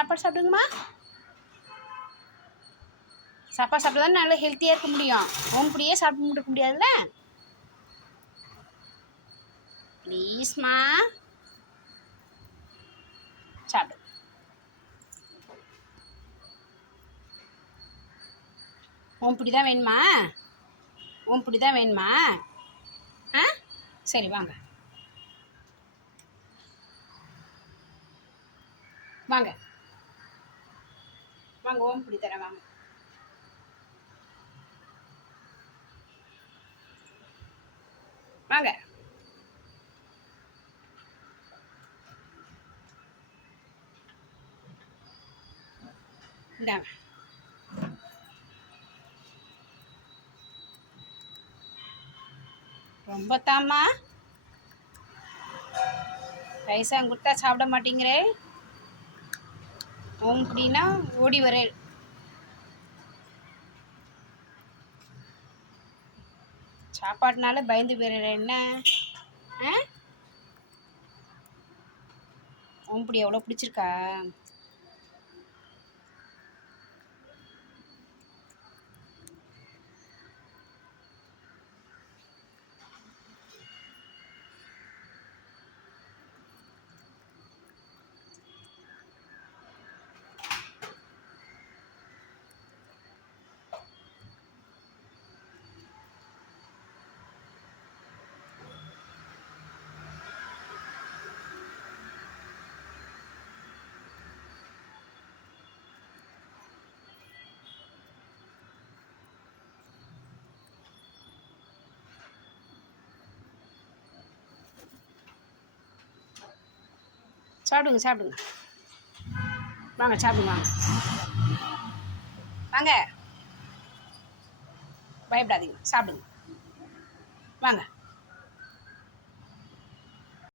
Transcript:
சாப்பாடு சாப்பிடுங்கம்மா. சாப்பாடு சாப்பிட்டு தான் நல்லா ஹெல்த்தியாக இருக்க முடியும். ஓம்படியே சாப்பிட்டு இருக்க முடியாதுல்ல? ப்ளீஸ்மா சாப்பிடு. ஓம்படி தான் வேணுமா? ஓம்படி தான் வேணுமா? ஆ? சரி வாங்க. வாங்க. வாங்க ஓம்புடி தரேன் வாங்க. வாங்க. இந்தாங்க ரொம்ப தாம்மா. பைசா கொடுத்தா சாப்பிட மாட்டேங்கிறே. ஓம்புடினா ஓடி வரேன். சாப்பாடுனால பயந்து போயிடுற என்ன? ஆ? ஓம்புடி எவ்வளோ பிடிச்சிருக்கா? சாப்பிடுங்க சாப்பிடுங்க. வாங்க சாப்பிடுங்க வாங்க. வாங்க. பயப்படாதீங்க சாப்பிடுங்க. வாங்க.